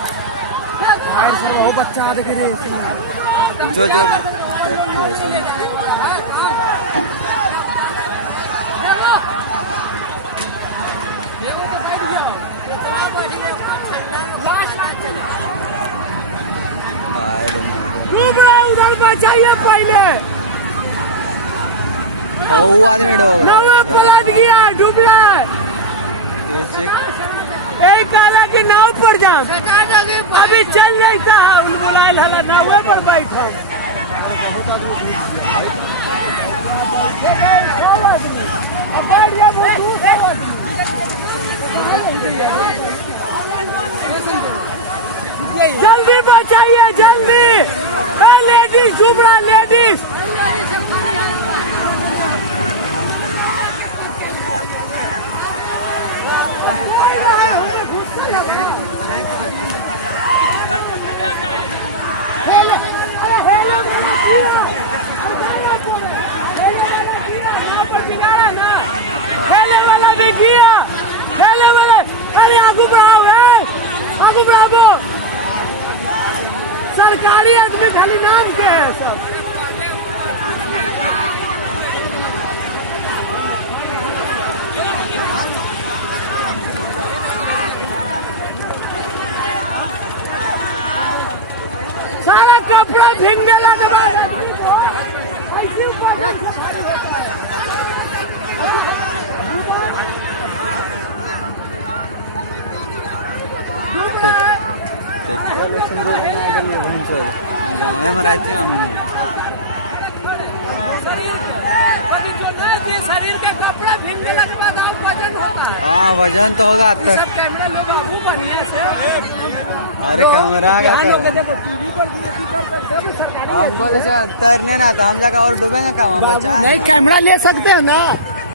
भाई सर वो बच्चा देख रे जो उधर बचाइए पहले नवे पलट गया डूब रहा है एक काला के नाव पर जाम अभी चल नहीं था बुलाए हला नावे पर बैठा बहुत आदमी डूब गया बैठे गए 100 आदमी अब बैठ गया वो 200 आदमी जल्दी बचाइए जल्दी लेडीज डूब रहा लेडीज गुस्सा लगा अरे हेले वाला गिरा हेले वाला गिरा नाव पर बिगाड़ा ना हेले वाला भी गिरा हेले वाला अरे आगू बढ़ाओ आगू बढ़ाओ सरकारी आदमी खाली नाम के है सब सारा कपड़ा भींगने के बाद आदमी को ऐसी वजन से भारी होता है डूब रहा है शरीर के कपड़ा भींगने के बाद आप वजन होता है हाँ वजन तो होगा सब कैमरा लोग बाबू बढ़िया से सरकारी तैरने रहता हम जगह और डूबेगा बाबू नहीं कैमरा ले सकते हैं ना।